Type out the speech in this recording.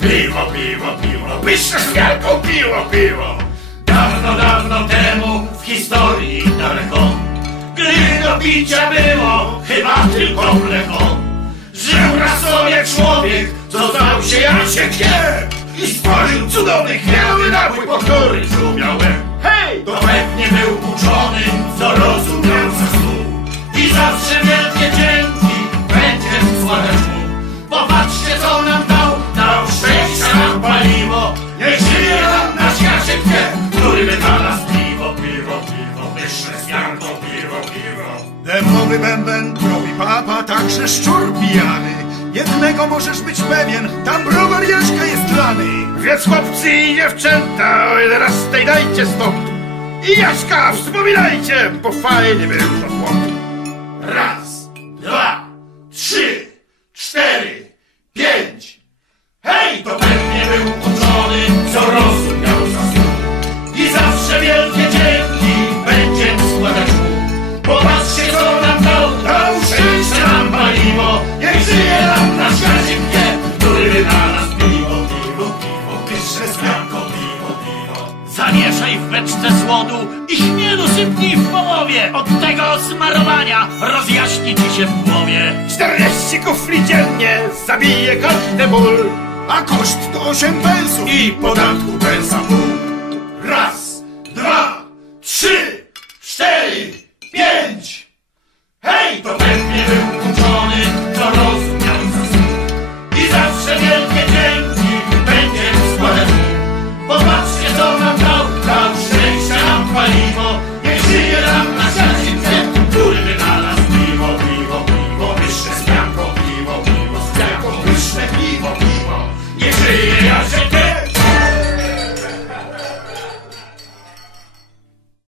Piwo, piwo, piwo, pyszne z wielką piwo, piwo. Dawno, dawno temu w historii daleko, gdy do picia było chyba tylko mleko, żył raz sobie człowiek, co znał się jak się wie i stworzył cudowny chmielny napój, po który łeb. Hej! To pewnie był uczony, co rozumiał ze snu i zawsze Dębowy bęben robi papa, także szczur pijany. Jednego możesz być pewien, tam browar Jaśka jest lany. Więc chłopcy i dziewczęta, o raz tej dajcie stąd. I Jaśka wspominajcie, bo fajny był to chłop. Raz, W beczce słodu i chmielu sypnij w połowie. Od tego smarowania rozjaśni ci się w głowie. 40 kufli dziennie zabije każdy ból A koszt to 8 pensów. i podatku pensa